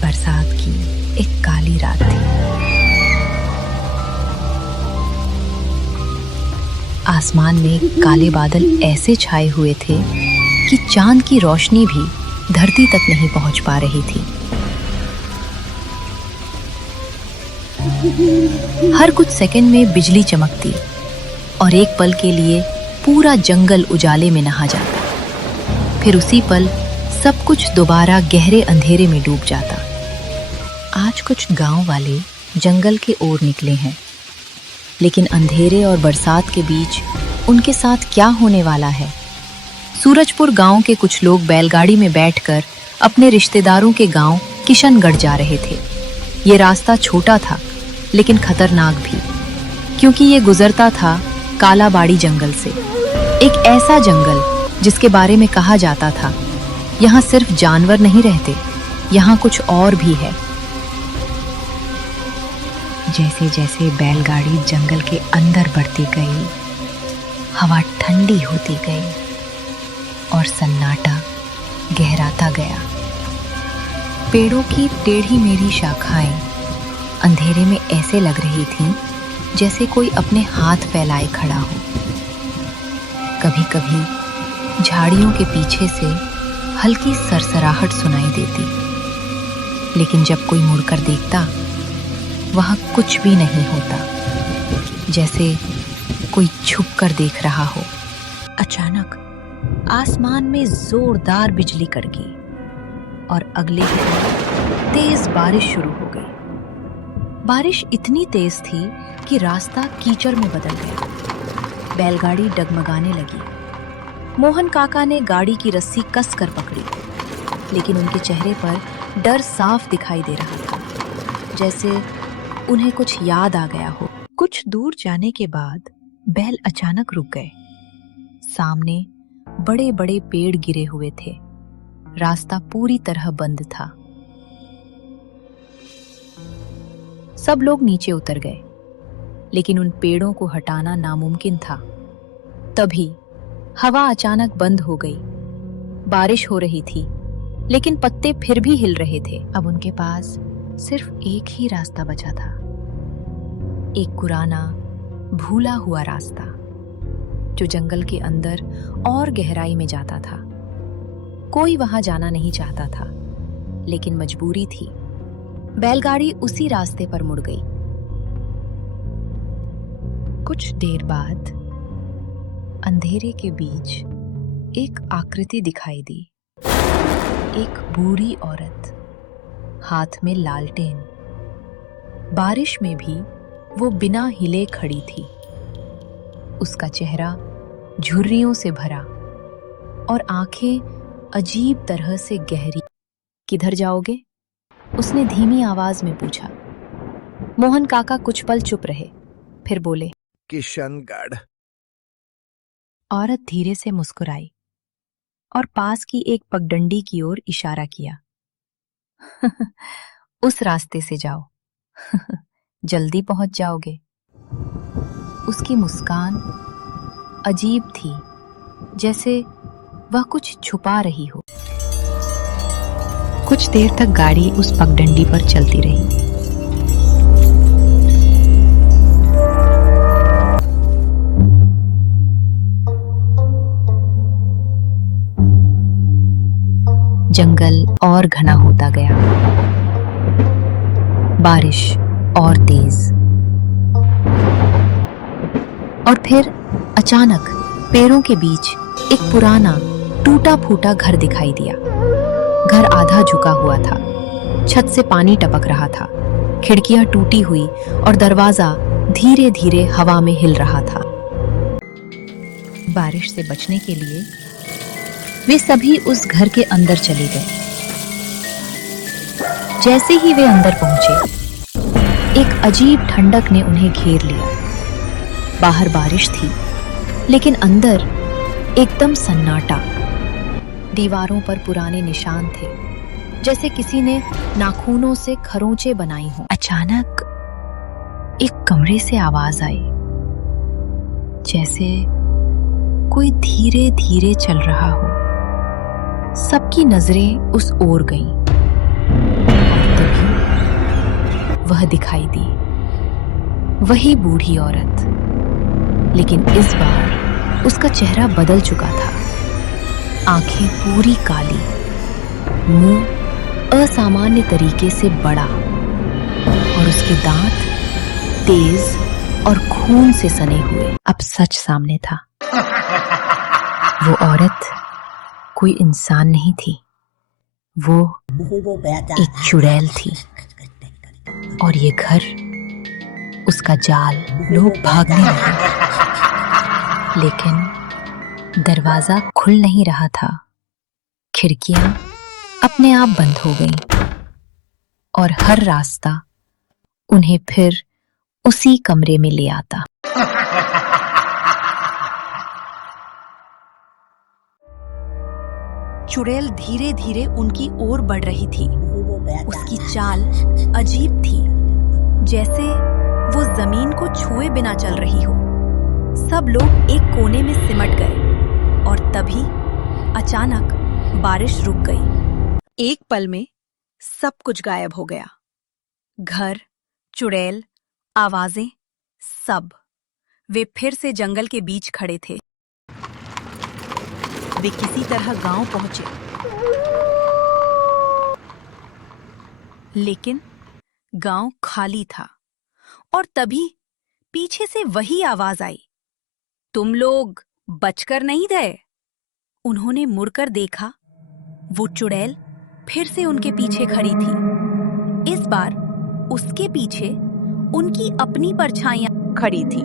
बरसात की एक काली रात थी। आसमान में काले बादल ऐसे छाए हुए थे कि चांद की रोशनी भी धरती तक नहीं पहुंच पा रही थी। हर कुछ सेकंड में बिजली चमकती और एक पल के लिए पूरा जंगल उजाले में नहा जाता। फिर उसी पल सब कुछ दोबारा गहरे अंधेरे में डूब जाता। आज कुछ गांव वाले जंगल की ओर निकले हैं, लेकिन अंधेरे और बरसात के बीच उनके साथ क्या होने वाला है? सूरजपुर गांव के कुछ लोग बैलगाड़ी में बैठकर अपने रिश्तेदारों के गांव किशनगढ़ जा रहे थे। ये रास्ता छोटा था, लेकिन खतरनाक भी, क्योंकि ये गुजरता था कालाबाड़ी जंगल से। एक ऐसा जंगल जिसके बारे में कहा जाता था, यहाँ सिर्फ जानवर नहीं रहते, यहाँ कुछ और भी है। जैसे जैसे बैलगाड़ी जंगल के अंदर बढ़ती गई, हवा ठंडी होती गई और सन्नाटा गहराता गया। पेड़ों की टेढ़ी मेढ़ी शाखाएं अंधेरे में ऐसे लग रही थीं जैसे कोई अपने हाथ फैलाए खड़ा हो। कभी कभी झाड़ियों के पीछे से हल्की सरसराहट सुनाई देती, लेकिन जब कोई मुड़कर देखता, वहां कुछ भी नहीं होता, जैसे कोई छुप कर देख रहा हो। अचानक आसमान में जोरदार बिजली कड़की और अगले ही पल तेज बारिश शुरू हो गई। बारिश इतनी तेज थी कि रास्ता कीचड़ में बदल गया। बैलगाड़ी डगमगाने लगी। मोहन काका ने गाड़ी की रस्सी कस कर पकड़ी, लेकिन उनके चेहरे पर डर साफ दिखाई दे रहा था, जैसे उन्हें कुछ याद आ गया हो। कुछ दूर जाने के बाद बैल अचानक रुक गए। सामने बड़े बड़े पेड़ गिरे हुए थे। रास्ता पूरी तरह बंद था। सब लोग नीचे उतर गए, लेकिन उन पेड़ों को हटाना नामुमकिन था। तभी हवा अचानक बंद हो गई। बारिश हो रही थी, लेकिन पत्ते फिर भी हिल रहे थे। अब उनके पास सिर्फ एक ही रास्ता बचा था, एक पुराना भूला हुआ रास्ता जो जंगल के अंदर और गहराई में जाता था। कोई वहां जाना नहीं चाहता था, लेकिन मजबूरी थी। बैलगाड़ी उसी रास्ते पर मुड़ गई। कुछ देर बाद अंधेरे के बीच एक आकृति दिखाई दी। एक बूढ़ी औरत, हाथ में लालटेन। बारिश में भी वो बिना हिले खड़ी थी। उसका चेहरा झुर्रियों से भरा और आंखें अजीब तरह से गहरी। किधर जाओगे? उसने धीमी आवाज में पूछा। मोहन काका कुछ पल चुप रहे, फिर बोले, किशनगढ़। औरत धीरे से मुस्कुराई और पास की एक पगडंडी की ओर इशारा किया। उस रास्ते से जाओ, जल्दी पहुंच जाओगे। उसकी मुस्कान अजीब थी, जैसे वह कुछ छुपा रही हो। कुछ देर तक गाड़ी उस पगडंडी पर चलती रही। जंगल और घना होता गया, बारिश और तेज। और फिर अचानक पेड़ों के बीच एक पुराना टूटा फूटा घर दिखाई दिया। घर आधा झुका हुआ था, छत से पानी टपक रहा था, खिड़कियां टूटी हुई और दरवाजा धीरे धीरे हवा में हिल रहा था। बारिश से बचने के लिए वे सभी उस घर के अंदर चले गए। जैसे ही वे अंदर पहुंचे, एक अजीब ठंडक ने उन्हें घेर लिया। बाहर बारिश थी, लेकिन अंदर एकदम सन्नाटा। दीवारों पर पुराने निशान थे, जैसे किसी ने नाखूनों से खरोंचे बनाई हों। अचानक एक कमरे से आवाज आई, जैसे कोई धीरे धीरे चल रहा हो। सबकी नजरें उस ओर गईं। वह दिखाई दी, वही बूढ़ी औरत, लेकिन इस बार उसका चेहरा बदल चुका था। आंखें पूरी काली, मुंह असामान्य तरीके से बड़ा और उसके दांत तेज और खून से सने हुए। अब सच सामने था। वो औरत कोई इंसान नहीं थी, वो एक चुड़ैल थी और ये घर उसका जाल। लोग भागने लगे, लेकिन दरवाजा खुल नहीं रहा था। खिड़कियां अपने आप बंद हो गईं और हर रास्ता उन्हें फिर उसी कमरे में ले आता। चुड़ैल धीरे धीरे उनकी ओर बढ़ रही थी। उसकी चाल अजीब थी, जैसे वो जमीन को छुए बिना चल रही हो। सब लोग एक कोने में सिमट गए और तभी अचानक बारिश रुक गई। एक पल में सब कुछ गायब हो गया। घर, चुड़ैल, आवाजें, सब। वे फिर से जंगल के बीच खड़े थे। वे किसी तरह गांव पहुंचे, लेकिन गांव खाली था। और तभी पीछे से वही आवाज आई, तुम लोग बचकर नहीं गए। उन्होंने मुड़कर देखा, वो चुड़ैल फिर से उनके पीछे खड़ी थी। इस बार उसके पीछे उनकी अपनी परछाइयां खड़ी थी।